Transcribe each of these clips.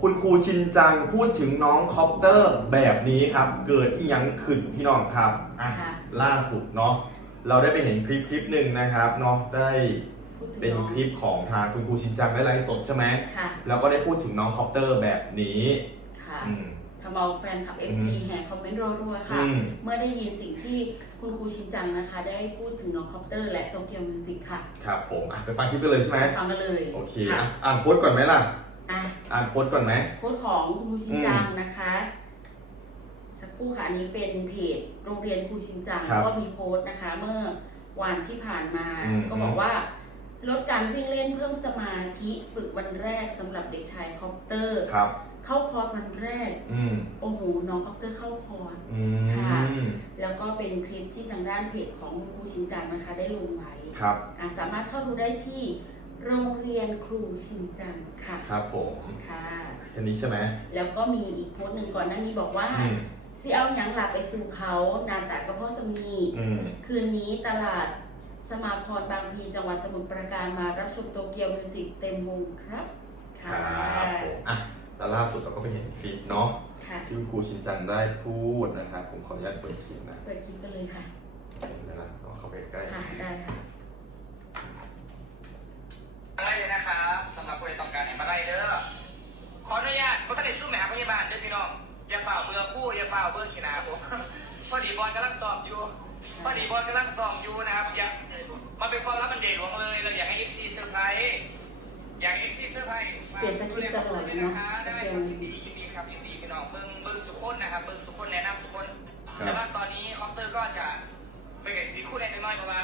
คุณครูชินจังพูดถึงน้องคอปเตอร์แบบนี้ครับ เกิดที่ยังขึ้นพี่น้องครับอะค่ะ ล่าสุดเนาะเราได้ไปเห็นคลิปคลิปหนึ่งนะครับเนาะได้พูดถึงเป็นน้องคลิปของทางคุณครูชินจังได้ไลฟ์สดใช่ไหมค่ะแล้วก็ได้พูดถึงน้องคอปเตอร์แบบนี้ค่ะอืม ทำเอาแฟนคลับ FC แห่คอมเมนต์รัวๆค่ะ อืม เมื่อได้ยินสิ่งที่คุณครูชินจังนะคะ ได้พูดถึงน้องคอปเตอร์และโตเกียวมิวสิกค่ะ ครับผมอะไปฟังคลิปกันเลยใช่ไหมไปฟังกันเลยโอเคค่ะ อะอ่านโพสต์ก่อนไหมล่ะ อะอ่านโพสต์ก่อนไหมโพสต์ของคุณครูชินจังนะคะ สักครู่ค่ะอันนี้เป็นเพจโรงเรียนครูชินจังครับก็มีโพสต์นะคะ เมื่อวันที่ผ่านมา อืม ก็บอกว่า ลดการวิ่งเล่นเพิ่มสมาธิฝึกวันแรกสำหรับเด็กชายคอปเตอร์ ครับ เข้าคอร์สวันแรก อืมโอ้โหน้องคอปเตอร์เข้าคอร์ส อืค่ะ มแล้วก็เป็นคลิปที่ทางด้านเพจของคุณครูชินจังนะคะ ได้ลงไว้ ครับ อะสามารถเข้าดูได้ที่ โรงเรียนครูชินจังค่ะครับผมค่ะแค่นี้ใช่ไหมแล้วก็มีอีกโพสต์หนึ่งก่อนหน้านี้บอกว่าอืมสิเอาหยังหลับไปสู่เขา นาตากระเพาะสมีอืมคืนนี้ตลาดสมาพรบางพลีจังหวัดสมุทรปราการมารับชมโตเกียวมิวสิกเต็มวงครับคค่ะรับผมอะแล้วล่าสุดเราก็ไปเห็นคลิปเนาะค่ะที่คุณครูชินจังได้พูดนะครับผมขออนุญาตเปิดคลิปนะ เปิดคลิปกันเลยค่ะเดี๋ยวนะเอาเข้าไปใกล้ค่ะได้ค่ะอะ ไรเลยนะครับสำหรับผู้ใดต้องการเห็นมาไล่เด้อขออนุญาตบ่ทันได้สู้แม่หาพยาบาลเด้อพี่น้อง อย่าฝ่าเบื่อคู่อย่าฝ่าเบื่อขี้หนาผมพอดีบอลกำลังสอบอยู่พอดีบอลกำลังสอบอยู่นะครับอย่ามันเป็นความลับมันเดชหลวงเลยเราอยากให้ FC เซอร์ไพรส์อยากให้ FC เซอร์ไพรส์เปลี่ยนสคริปต์ตลอดเลยเนอะได้ไหมครับยินดียินดีครับยินดีพี่น้องเบิ่งเบิ่งสุขคนนะครับเบิ่งสุขคนแนะนำสุขคนแต่ว่าตอนนี้คอมเตอร์ก็จะไปเห็นมีคู่แน่น้อยเพราะว่า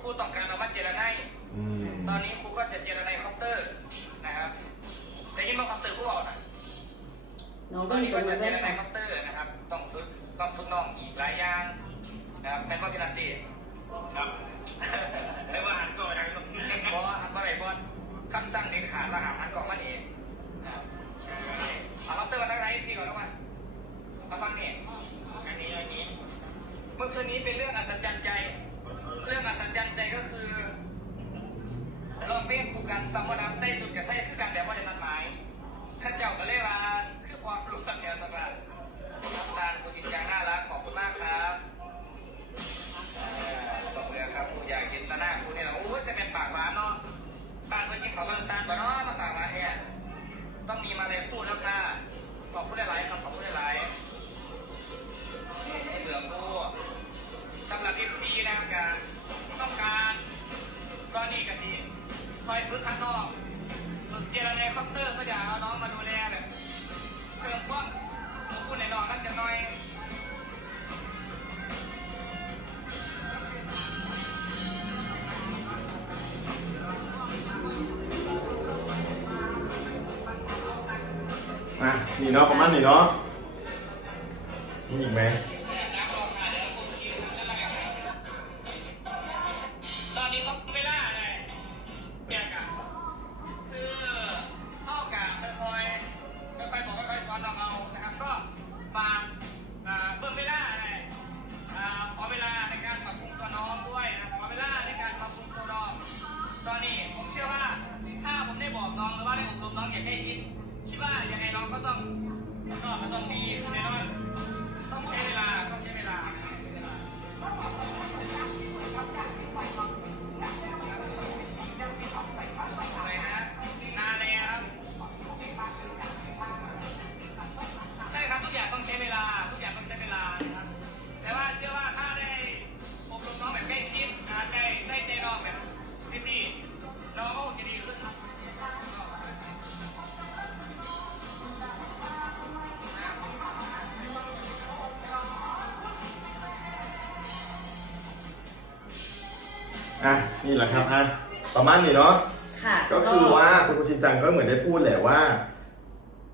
คู่ต้องการเรามาเจรไนๆอืม ตอนนี้ครูก็จะเจรไนเคาน์เตอร์นะครับแต่ยิ่งมาเคาน์เตอร์ครูบอกนะน้องตก็อนมีนี้ตัก็วจะเลืเจอกรไนค่ะเคาน์เตอร์นะครับ ต้องฝึกต้องฝึกน้องอีกหลายอย่างนะครับแม่นว่าพิลันตีครับไม่ว่าหันก่อนหันก่อนบอหันก่อนไหนบอลคำสั่งเด็ดขาดว่าหามหันก่อนมันเองนะครับเอาเคาน์เตอร์มาตั้งไหนสี่ก่อนแล้วมามาฟังนี่อันนี้อย่างนี้เมื่อคืนนี้เป็นเรื่องอัศจรรย์ใจ เรื่องอัศจรรย์ใจก็คือ ลองเพลงคู่กันสัมมนาใส่สุดกับใส่คือกันแบบว่าได้นัดหมายท่านเจ้าก็เลยว่าคือความรู้กันเดียวสักการตาลกุศิจางน่ารัก ฝึกข้างนอกฝึกเจรในคอปเตอร์ก็จะเอาน้องมาดูแลแบบเพิ่มพวกผมพูดในน้องนั่นจะน้อยอะนี่เนาะประมาณนี้เนาะมีอีกไหมตอนนี้ต้อง อะนี่แหละครับอะประมาณนี้เนาะค่ะก็คือว่าคุณครูชินจังก็เหมือนได้พูดแหละว่า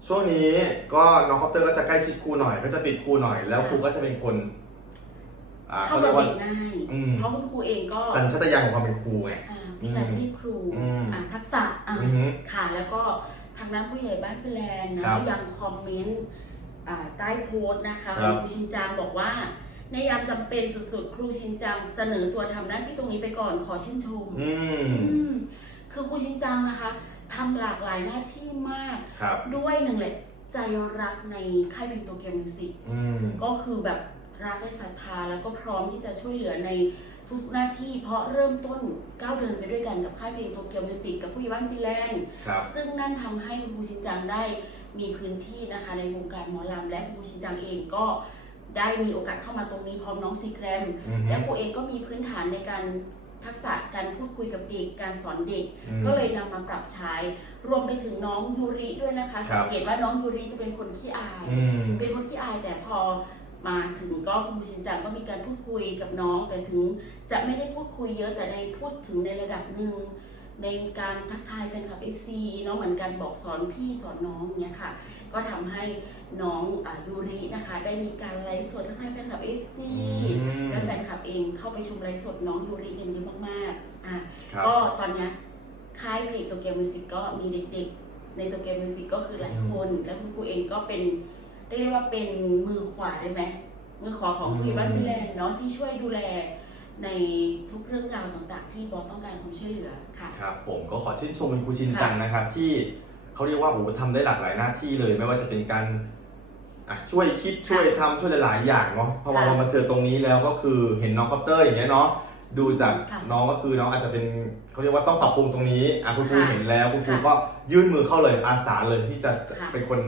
ช่วงนี้ก็น้องคอปเตอร์ก็จะใกล้ชิดครูหน่อย ก็จะติดครูหน่อยแล้วครูก็จะเป็นคนอ่าเข้าเขากัเรีบยกว่าเด็กง่าย อืม เพราะคุณครูเองก็สัญชาตญาณของความเป็นครูไง อ่าวิชาชีพครูอืม อ่าทักษะอ่า อือฮึ ค่ะแล้วก็ทางด้านผู้ใหญ่บ้านฟินแลนด์นะครับก็ยังคอมเมนต์อ่าใต้โพสต์นะคะครัขบองครูชินจังบอกว่า ในยามจำเป็นสุดๆ ครูชินจังเสนอตัวทำหน้าที่ตรงนี้ไปก่อนขอชื่นชม อืม อืม คือครูชินจังนะคะทำหลากหลายหน้าที่มาก ครับ ด้วยหนึ่งเลยใจรักในค่ายเพลงโตเกียวมิวสิกอืม ก็คือแบบรักและศรัทธาแล้วก็พร้อมที่จะช่วยเหลือในทุกหน้าที่ เพราะเริ่มต้นก้าวเดินไปด้วยกันกับค่ายเพลงโตเกียวมิวสิกกับผู้ใหญ่บ้านฟินแลนด์ ครับ ซึ่งนั่นทำให้คุณครูชินจังได้มีพื้นที่นะคะในวงการหมอลำและคุณครูชินจังเองก็ ได้มีโอกาสเข้ามาตรงนี้พร้อมน้องซีแกรม อือฮึ และครูเองก็มีพื้นฐานในการทักษะการพูดคุยกับเด็ก การสอนเด็ก อืม ก็เลยนำมาปรับใช้ รวมไปถึงน้องยูริด้วยนะคะ ครับ สังเกตว่าน้องยูริจะเป็นคนขี้อาย อืม เป็นคนที่อายแต่พอมาถึงก็คุณครูชินจังก็มีการพูดคุยกับน้อง แต่ถึงจะไม่ได้พูดคุยเยอะแต่ในพูดถึงในระดับหนึ่ง ในการทักทายแฟนคลับ FC น้องเหมือนกันบอกสอนพี่สอนน้องเนี้ยค่ะ ก็ทำให้น้องอายูรินะคะ ได้มีการไลฟ์สดทักทายแฟนคลับ FC อืมและแฟนคลับเองเข้าไปชมไลฟ์สดน้องยูริกันเยอะมากๆอะครับก็ตอนเนี้ยค่ายเพลงโตเกียวมิวสิกก็มีเด็กๆ ในโตเกียวมิวสิกก็คือหลายคน และคุณครูเองก็เป็นเรียกได้ว่าเป็นมือขวาได้ไหมมือขวาของผู้ใหญ่บ้านฟินแลนด์เนาะที่ช่วยดูแล ในทุกเรื่องราวต่างๆ ที่บอสต้องการความช่วยเหลือค่ะ ครับผมก็ขอชื่นชมคุณครูชินจังนะครับ ที่เขาเรียกว่าโอ้โหทำได้หลากหลายหน้าที่เลย ไม่ว่าจะเป็นการอะช่วยคิดช่วยทำช่วยหลาย ๆ อย่างเนาะพอค่ะเรามาเจอตรงนี้แล้วก็คือเห็นน้องคอปเตอร์อย่างเงี้ยเนาะดูจากค่ะ น้องก็คือน้องอาจจะเป็นเขาเรียกว่าต้องปรับปรุงตรงนี้อะคุณครูค่ะเห็นแล้วคุณครูค่ะก็ยื่นมือเข้าเลยอาสาเลยที่จะค่ะเป็นคน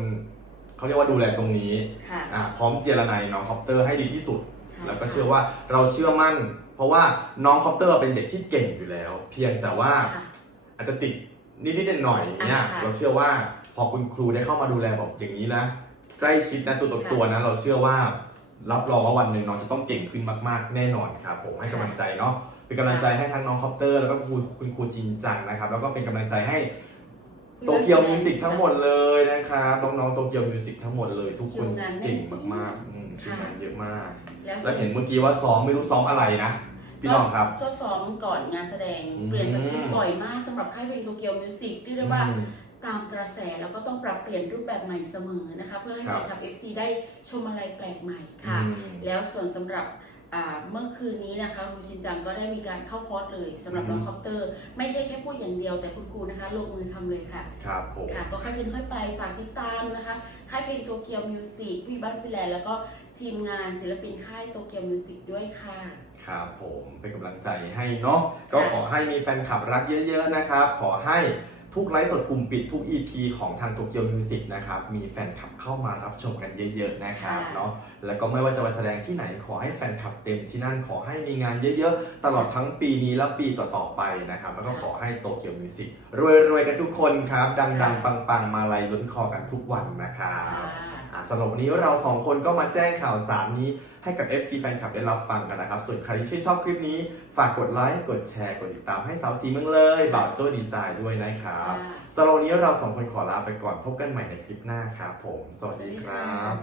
เขาเรียกว่าดูแลตรงนี้ค่ะอะพร้อมเจรนายน้องคอปเตอร์ให้ดีที่สุดใช่แล้วก็ค่ะเชื่อว่าเราเชื่อมั่น เพราะว่าน้องคอปเตอร์เป็นเด็กที่เก่งอยู่แล้ว เพียงแต่ว่าค่ะอาจจะติดนิดๆหน่อยๆเนี่ยอ่าค่ะเราเชื่อว่าพอคุณครูได้เข้ามาดูแลบอกอย่างนี้นะใกล้ชิดนะตัวต่อค่ะตัวนะเราเชื่อว่ารับรองว่าวันหนึ่งน้องจะต้องเก่งขึ้นมากๆ แน่นอนครับผมให้กำลังใจเนาะเป็นกำลังใจให้ทั้งน้องคอปเตอร์แล้วก็ครูคุณครูจินจังนะครับ แล้วก็เป็นกำลังใจให้โตเกียวมิวสิกทั้งหมดเลยนะครับน้องๆโตเกียวมิวสิกทั้งหมดเลย ทุกคนเก่งมากๆอืมทีมงานเยอะมากแล้วแล้วเห็นเมื่อกี้ว่าซ้อมไม่รู้ซ้อมอะไรนะ พี่น้องครับ ก็ซ้อมก่อนงานแสดงอืม เปลี่ยนสคริปต์บ่อยมากสำหรับค่ายเพลงโตเกียวมิวสิกเรียกได้ว่า อืม ตามกระแสแล้วก็ต้องปรับเปลี่ยนรูปแบบใหม่เสมอนะคะ เพื่อให้ครัแฟบนคลับ FC ได้ชมอะไรแปลกใหม่ค่ะ อืม แล้วส่วนสำหรับอ่า เมื่อคืนนี้นะคะครูชินจังก็ได้มีการเข้าคอร์สเลยสำหรับอืมน้องคอปเตอร์ ไม่ใช่แค่พูดอย่างเดียวแต่คุณครูนะคะ ลงมือทำเลยค่ะ ครับผมค่ะ ก็ค่อยเป็นค่อยไปฝากติดตามนะคะ ค่ายเพลงโตเกียวมิวสิกพี่บ้านฟินแลนด์แล้วก็ทีมงานศิลปินค่ายโตเกียวมิวสิกด้วยค่ะ ครับผมเป็นกำลังใจให้เนาะก็ขอให้มีแฟนคลับรักเยอะ ๆ นะครับ ขอให้ ทุกไลฟ์สดกลุ่มปิดทุก EP ของทางโตเกียวมิวสิกนะครับ มีแฟนคลับเข้ามารับชมกันเยอะๆนะครับค่ะเนาะแล้วก็ไม่ว่าจะไปแสดงที่ไหนขอให้แฟนคลับเต็มที่นั่นขอให้มีงานเยอะๆ ตลอดทั้งปีนี้และปีต่อๆไปนะครับ แล้วก็ขอให้โตเกียวมิวสิกรวยๆกันทุกคนครับ ดังๆ ปังๆ มาลัยล้นคอกันทุกวันนะครับอะ สำหรับวันนี้เราสองคนก็มาแจ้งข่าวสารนี้ให้กับ FC แฟนคลับได้รับฟังกันนะครับ ส่วนใครที่ชื่นชอบคลิปนี้ ฝากกดไลค์ กดแชร์ กดติดตามให้สาวสีเมืองเลยบ่าวโจ้ดีไซน์ด้วยนะครับสำหรับวันนี้เราสองคนขอลาไปก่อนพบกันใหม่ในคลิปหน้าครับผม สวัสดีครับ